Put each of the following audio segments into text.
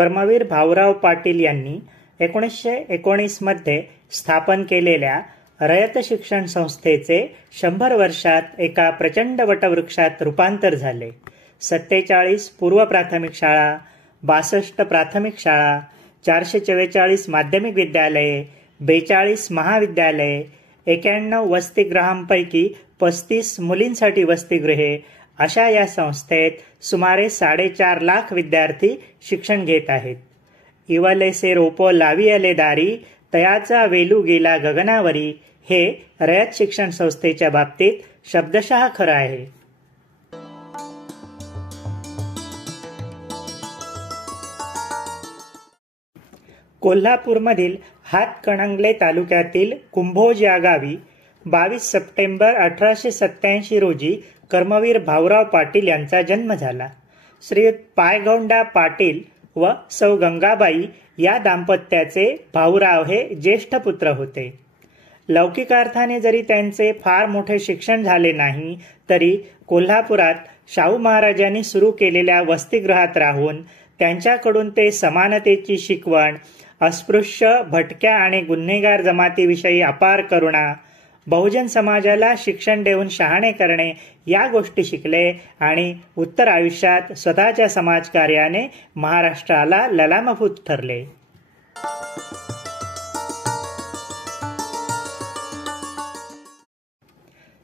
कर्मवीर भाऊराव पाटील यांनी 1919 मध्ये स्थापन केलेल्या रयत शिक्षण संस्थेचे 100 वर्षात एका प्रचंड वटवृक्षात रूपांतर झाले. 47 पूर्व प्राथमिक शाळा, 62 प्राथमिक शाळा, 444 माध्यमिक विद्यालये, 42 महाविद्यालये, 91 वसतिगृहांपैकी 35 मुलींसाठी वसतिगृहे अशा या संस्थेत सुमारे 4.5 लाख विद्यार्थी शिक्षण घेत आहेत. इवलेसे रोपो लावियले दारी, तयाचा वेलू गेला गगनावरी हे रयत शिक्षण संस्थेच्या बाबतीत शब्दशः खरं आहे. कोल्हापूरमधील हातकणंगले तालुक्यातील कुंभोज या गावी 22 सप्टेंबर 1887 रोजी कर्मवीर भाऊराव पाटील यांचा जन्म झाला. श्री पायगौंडा पाटील व सौ गंगाबाई या दाम्पत्याचे भाऊराव हे ज्येष्ठ पुत्र होते. लौकिकार्थाने जरी त्यांचे फार मोठे शिक्षण झाले नाही तरी कोल्हापुरात शाहू महाराजांनी सुरू केलेल्या वसतिगृहात राहून त्यांच्याकडून ते समानतेची शिकवण, अस्पृश्य, भटक्या आणि गुन्हेगार जमातीविषयी अपार करुणा, बहुजन समाजाला शिक्षण देऊन शहाणे करणे या गोष्टी शिकले आणि उत्तर आयुष्यात स्वतःच्या समाजकार्याने महाराष्ट्राला ललामभूत ठरले.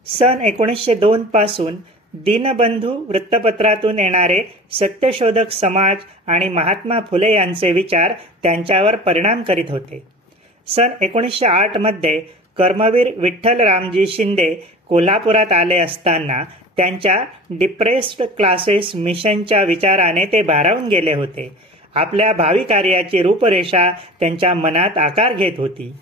सन 1902 पासून दीनबंधू वृत्तपत्रातून येणारे सत्यशोधक समाज आणि महात्मा फुले यांचे विचार त्यांच्यावर परिणाम करीत होते. सन 1908 मध्ये कर्मवीर विठ्ठल रामजी शिंदे कोल्हापुरात आले असताना त्यांच्या डिप्रेस्ड क्लासेस मिशनच्या विचाराने ते भारावून गेले होते. आपल्या भावी कार्याची रूपरेषा त्यांच्या मनात आकार घेत होती.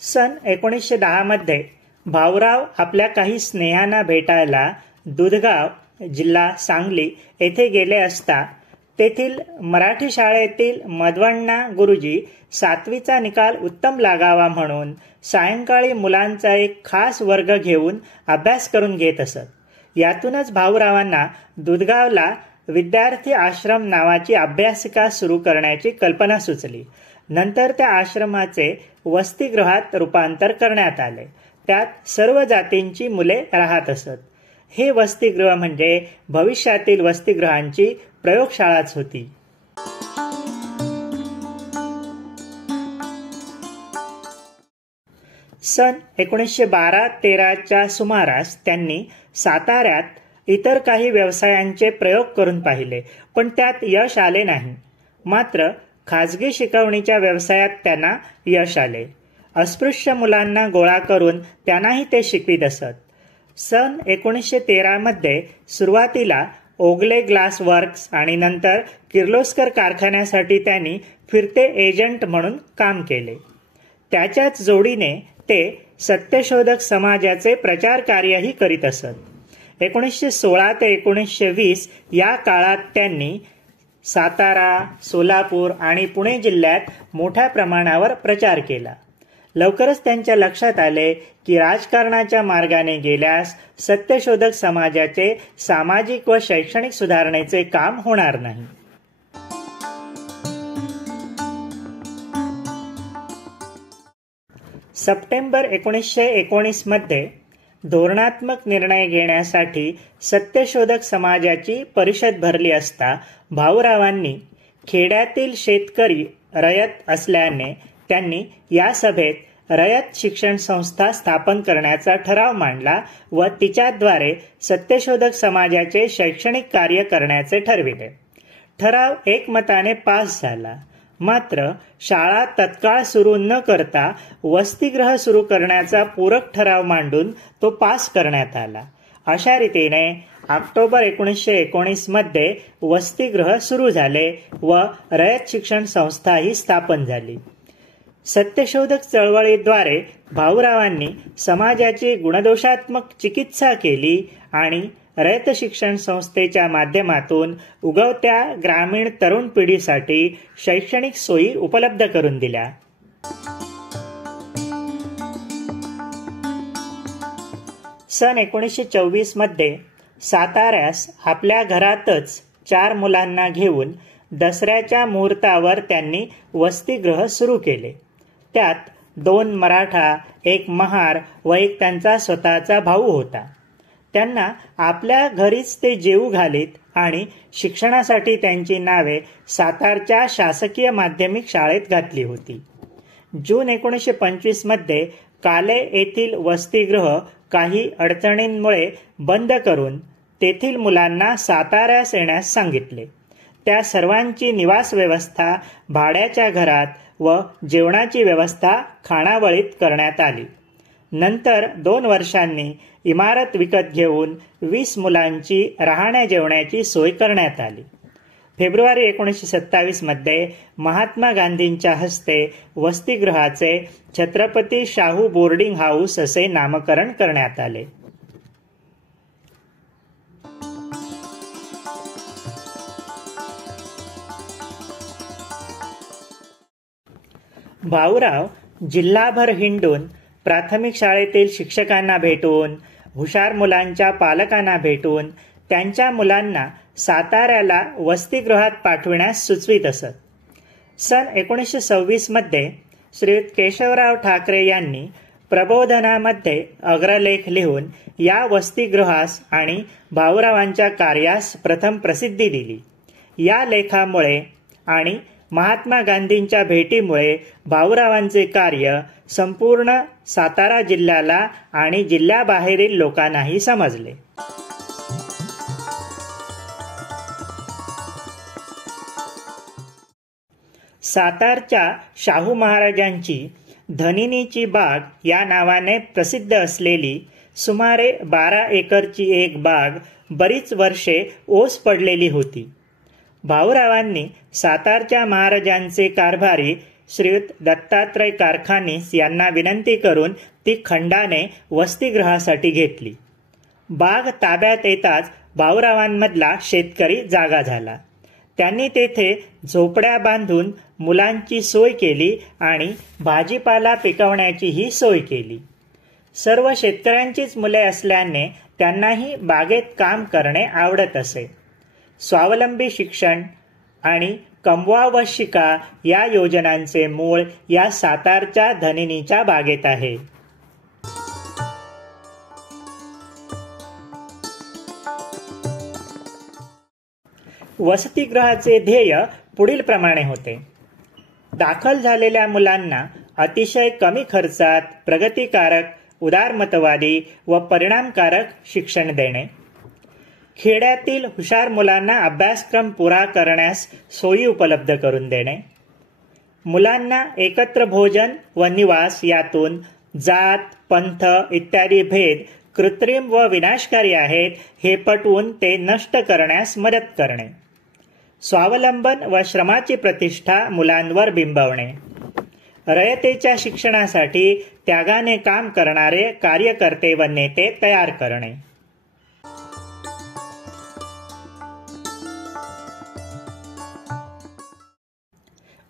सन 1910 मध्ये भाऊराव आपल्या काही स्नेहांना भेटायला दुधगाव, जिल्हा सांगली येथे गेले असता तेथील मराठी शाळेतील मधवण्णा गुरुजी 7वीचा निकाल उत्तम लागावा म्हणून सायंकाळी मुलांचा एक खास वर्ग घेऊन अभ्यास करून घेत असत. यातूनच भाऊरावांना दुधगावला विद्यार्थी आश्रम नावाची अभ्यासिका सुरू करण्याची कल्पना सुचली. नंतर त्या आश्रमाचे वसतिगृहात रूपांतर करण्यात आले. त्यात सर्व जातींची मुले राहत असत. हे वसतिगृह म्हणजे भविष्यातील वसतिगृहांची प्रयोगशाळाच होती. सन 1912-13च्या सुमारास त्यांनी साताऱ्यात इतर काही व्यवसायांचे प्रयोग करून पाहिले, पण त्यात यश आले नाही. मात्र खाजगी शिकवणीच्या व्यवसायात त्यांना यश आले. अस्पृश्य मुलांना गोळा करून त्यांनाही ते शिकवित असत. सन 1913 मध्ये सुरुवातीला ओगले ग्लास वर्क्स आणि नंतर किर्लोस्कर कारखान्यासाठी त्यांनी फिरते एजंट म्हणून काम केले. त्याच्याच जोडीने ते सत्यशोधक समाजाचे प्रचार कार्यही करीत असत. 1916 ते 1920 या काळात त्यांनी सातारा, सोलापूर आणि पुणे जिल्ह्यात मोठ्या प्रमाणावर प्रचार केला. लवकरच त्यांच्या लक्षात आले की राजकारणाच्या मार्गाने गेल्यास सत्यशोधक समाजाचे सामाजिक व शैक्षणिक सुधारणेचे काम होणार नाही. सप्टेंबर 1919 मध्ये धोरणात्मक निर्णय घेण्यासाठी सत्यशोधक समाजाची परिषद भरली असता भाऊरावांनी खेड्यातील शेतकरी रयत असल्याने त्यांनी या सभेत रयत शिक्षण संस्था स्थापन करण्याचा ठराव मांडला व तिच्याद्वारे सत्यशोधक समाजाचे शैक्षणिक कार्य करण्याचे ठरविले. ठराव एकमताने पास झाला. मात्र शाळा तत्काळ सुरू न करता वसतिगृह सुरू करण्याचा पूरक ठराव मांडून तो पास करण्यात आला. अशा रीतीने ऑक्टोबर 1919 मध्ये वसतिगृह सुरू झाले व रयत शिक्षण संस्था ही स्थापन झाली. सत्यशोधक चळवळीद्वारे भाऊरावांनी समाजाची गुणदोषात्मक चिकित्सा केली आणि रयत शिक्षण संस्थेच्या माध्यमातून उगवत्या ग्रामीण तरुण पिढीसाठी शैक्षणिक सोयी उपलब्ध करून दिल्या. सन 1924 मध्ये साताऱ्यास आपल्या घरातच 4 मुलांना घेऊन दसऱ्याच्या मुहूर्तावर त्यांनी वसतिगृह सुरू केले. त्यात 2 मराठा, 1 महार व 1 त्यांचा स्वतःचा भाऊ होता. त्यांना आपल्या घरीच ते जेवू घालीत आणि शिक्षणासाठी त्यांची नावे सातारच्या शासकीय माध्यमिक शाळेत घातली होती. जून 1925 मध्ये काले येथील वसतिगृह काही अडचणींमुळे बंद करून तेथील मुलांना साताऱ्यास येण्यास सांगितले. त्या सर्वांची निवास व्यवस्था भाड्याच्या घरात व जेवणाची व्यवस्था खानावळीत करण्यात आली. नंतर 2 वर्षांनी इमारत विकत घेऊन 20 मुलांची राहण्या जेवण्याची सोय करण्यात आली. फेब्रुवारी 1927 मध्ये महात्मा गांधींच्या हस्ते वसतिगृहाचे छत्रपती शाहू बोर्डिंग हाऊस असे नामकरण करण्यात आले. भाऊराव जिल्हाभर हिंडून प्राथमिक शाळेतील शिक्षकांना भेटून, हुशार मुलांच्या पालकांना भेटून त्यांच्या मुलांना साताऱ्याला वसतिगृहात पाठविण्यास सुचवित असत. सन 1926 मध्ये श्रीयुत केशवराव ठाकरे यांनी प्रबोधनामध्ये अग्रलेख लिहून या वसतिगृहास आणि भाऊरावांच्या कार्यास प्रथम प्रसिद्धी दिली. या लेखामुळे आणि महात्मा गांधींच्या भेटीमुळे भाऊरावांचे कार्य संपूर्ण सातारा जिल्ह्याला आणि जिल्ह्याबाहेरील लोकांनाही समजले. सातारच्या शाहू महाराजांची धनिनीची बाग या नावाने प्रसिद्ध असलेली सुमारे 12 एकरची एक बाग बरीच वर्षे ओस पडलेली होती. भाऊरावांनी सातारच्या महाराजांचे कारभारी श्रीयुत दत्तात्रय कारखानीस यांना विनंती करून ती खंडाने वसतिगृहासाठी घेतली. बाग ताब्यात येताच भाऊरावांमधला शेतकरी जागा झाला. त्यांनी तेथे झोपड्या बांधून मुलांची सोय केली आणि भाजीपाला पिकवण्याचीही सोय केली. सर्व शेतकऱ्यांचीच मुले असल्याने त्यांनाही बागेत काम करणे आवडत असे. स्वावलंबी शिक्षण आणि कमवा व शिका या योजनांचे मूळ या सातारच्या धनिनीच्या बागेत आहे. वसतिगृहाचे ध्येय पुढील प्रमाणे होते. दाखल झालेल्या मुलांना अतिशय कमी खर्चात प्रगतिकारक, उदारमतवादी व परिणामकारक शिक्षण देणे. खेड्यातील हुशार मुलांना अभ्यासक्रम पुरा करण्यास सोयी उपलब्ध करून देणे. मुलांना एकत्र भोजन व निवास यातून जात, पंथ इत्यादी भेद कृत्रिम व विनाशकारी आहेत हे पटवून ते नष्ट करण्यास मदत करणे. स्वावलंबन व श्रमाची प्रतिष्ठा मुलांवर बिंबवणे. रयतेच्या शिक्षणासाठी त्यागाने काम करणारे कार्यकर्ते व नेते तयार करणे.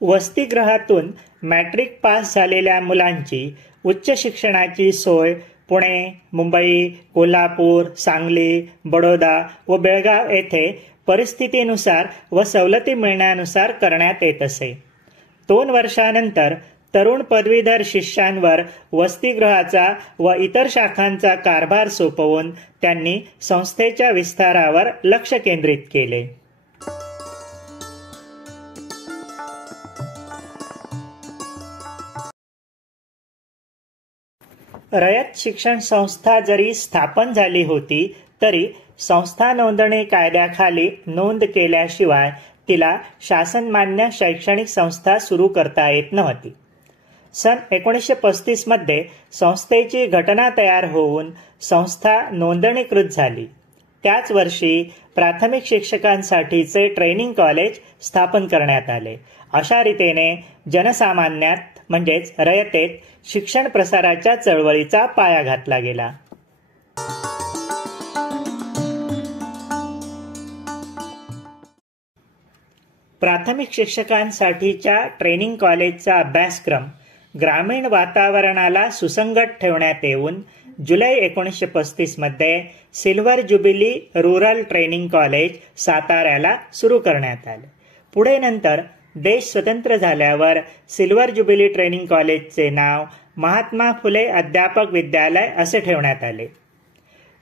वसतिगृहातून मॅट्रिक पास झालेल्या मुलांची उच्च शिक्षणाची सोय पुणे, मुंबई, कोल्हापूर, सांगली, बडोदा व बेळगाव येथे परिस्थितीनुसार व सवलती मिळण्यानुसार करण्यात येत असे. 2 वर्षानंतर तरुण पदवीधर शिष्यांवर वसतिगृहाचा व इतर शाखांचा कारभार सोपवून त्यांनी संस्थेच्या विस्तारावर लक्ष केंद्रित केले. रयत शिक्षण संस्था जरी स्थापन झाली होती तरी संस्था नोंदणी कायद्याखाली नोंद केल्याशिवाय तिला शासनमान्य शैक्षणिक संस्था सुरू करता येत नव्हती. सन 1935 मध्ये संस्थेची घटना तयार होऊन संस्था नोंदणीकृत झाली. त्याच वर्षी प्राथमिक शिक्षकांसाठीचे ट्रेनिंग कॉलेज स्थापन करण्यात आले. अशा रीतीने जनसामान्यात म्हणजेच रयतेत शिक्षण प्रसाराच्या चळवळीचा पाया घातला गेला. प्राथमिक शिक्षकांसाठीच्या ट्रेनिंग कॉलेजचा अभ्यासक्रम ग्रामीण वातावरणाला सुसंगत ठेवण्यात येऊन जुलै 1935मध्ये silver jubilee rural training college साताऱ्याला सुरू करण्यात आले. पुढे नंतर देश स्वतंत्र झाल्यावर सिल्व्हर ज्युबिली ट्रेनिंग कॉलेजचे नाव महात्मा फुले अध्यापक विद्यालय असे ठेवण्यात आले.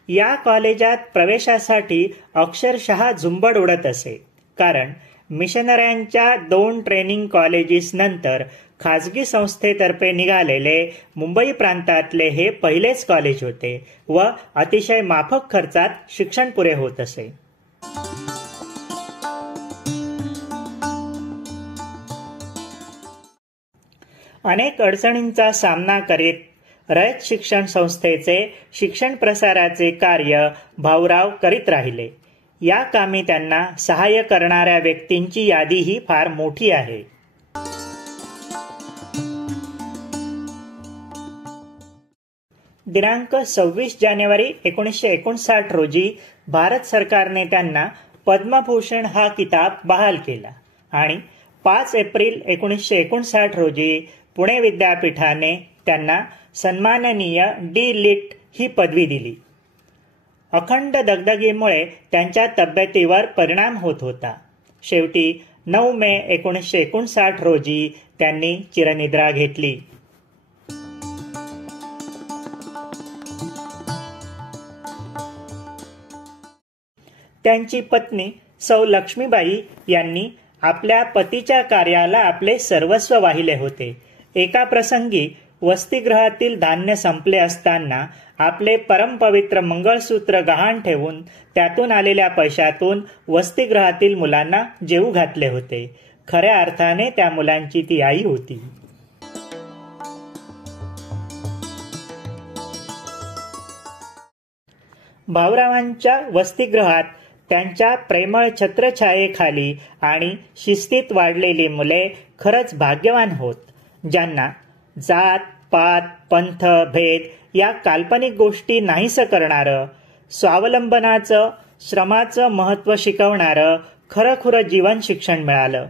या कॉलेजात प्रवेशासाठी अक्षरशः झुंबड उडत असे, कारण मिशनऱ्यांच्या 2 ट्रेनिंग कॉलेजेस नंतर खाजगी संस्थेतर्फे निघालेले मुंबई प्रांतातले हे पहिलेच कॉलेज होते व अतिशय माफक खर्चात शिक्षण पुरे होत असे. अनेक अडचणींचा सामना करीत रयत शिक्षण संस्थेचे शिक्षण प्रसाराचे कार्य भाऊराव करीत राहिले. या कामी त्यांना सहाय्य करणाऱ्या व्यक्तींची यादीही फार मोठी आहे. दिनांक 26 जानेवारी 1959 रोजी भारत सरकारने त्यांना पद्मभूषण हा किताब बहाल केला आणि 5 एप्रिल 1959 रोजी पुणे विद्यापीठाने त्यांना सन्माननीय डी.लिट. ही पदवी दिली. अखंड दगदगीमुळे त्यांच्या तब्येतीवर परिणाम होत होता. शेवटी 9 मे 1959 रोजी त्यांनी चिरनिद्रा घेतली. त्यांची पत्नी सौ लक्ष्मीबाई यांनी आपल्या पतीच्या कार्याला आपले सर्वस्व वाहिले होते. एका प्रसंगी वसतिगृहातील धान्य संपले असताना आपले परमपवित्र मंगळसूत्र गहाण ठेवून त्यातून आलेल्या पैशातून वसतिगृहातील मुलांना जेवू घातले होते. खऱ्या अर्थाने त्या मुलांची ती आई होती. भाऊरावांच्या वसतिगृहात त्यांच्या प्रेमळ छत्रछायेखाली आणि शिस्तीत वाढलेली मुले खरंच भाग्यवान होत, ज्यांना जात पात पंथ भेद या काल्पनिक गोष्टी नाहीसं करणारं, स्वावलंबनाचं श्रमाचं महत्त्व शिकवणारं खरंखुरं जीवन शिक्षण मिळालं.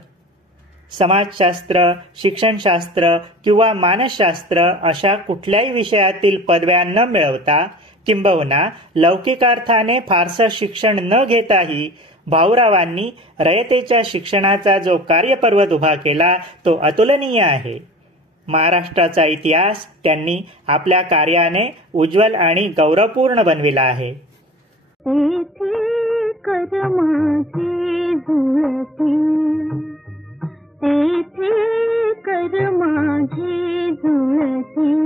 समाजशास्त्र, शिक्षणशास्त्र किंवा मानसशास्त्र अशा कुठल्याही विषयातील पदव्या न मिळवता किंबहुना लौकिकार्थाने फारसं शिक्षण न घेताही भाऊरावांनी रयतेच्या शिक्षणाचा जो कार्यपर्वत उभा केला तो अतुलनीय आहे. महाराष्ट्राचा इतिहास त्यांनी आपल्या कार्याने उज्ज्वल आणि गौरवपूर्ण बनविला आहे. कर माझे जुळते